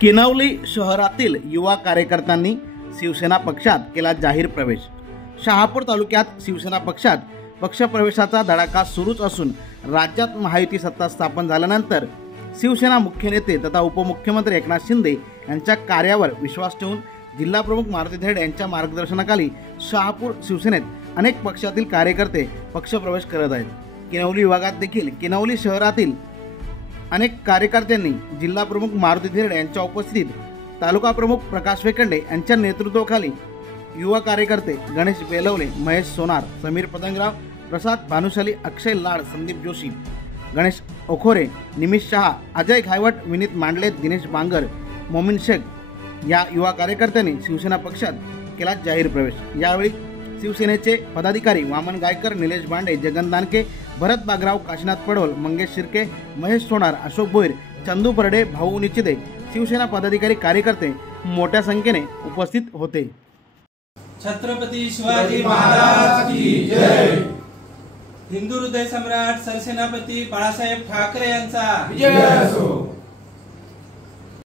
किनवली शहरातील युवा कार्यकर्त्यांनी शिवसेना पक्षात केला जाहीर प्रवेश। शहापूर तालुक्यात शिवसेना पक्षात पक्षप्रवेशाचा धडाका सुरूच असून राज्यात महायुती सत्ता स्थापन झाल्यानंतर शिवसेना मुख्य नेते तथा उपमुख्यमंत्री एकनाथ शिंदे यांच्या कार्यावर विश्वास ठेवून जिल्हाप्रमुख मारुती धेड यांच्या मार्गदर्शनाखाली शहापूर शिवसेनेत अनेक पक्षातील कार्यकर्ते पक्षप्रवेश करत आहेत। किनवली विभागात देखील किनवली शहरातील अनेक कार्यकर्त्यांनी जिल्हाप्रमुख मारुती धेड यांच्या उपस्थितीत तालुका प्रमुख प्रकाश वेकंडे यांच्या नेतृत्वाखाली युवा कार्यकर्ते गणेश बेलवले, महेश सोनार, समीर पतंगराव, प्रसाद भानुशाली, अक्षय लाड, संदीप जोशी, गणेश ओखोरे, निमिष शहा, अजय घायवट, विनीत मांडले, दिनेश बांगर, मोमीन शेख या युवा कार्यकर्त्यांनी शिवसेना पक्षात केला जाहीर प्रवेश। यावेळी शिवसेनेचे पदाधिकारी वामन गायकर, निलेश बांडे, जगन दानके, भरत बागराव, काशीनाथ पडवल, मंगेश शिर्के, महेश सोनार, अशोक भोईर, चंदू परडे, भाऊ निचिदे, शिवसेना पदाधिकारी कार्यकर्ते मोठ्या संख्येने उपस्थित होते। छत्रपती शिवाजी महाराज की जय। हिंदू हृदय सम्राट सरसेनापती बाळासाहेब ठाकरे यांचा विजय असो।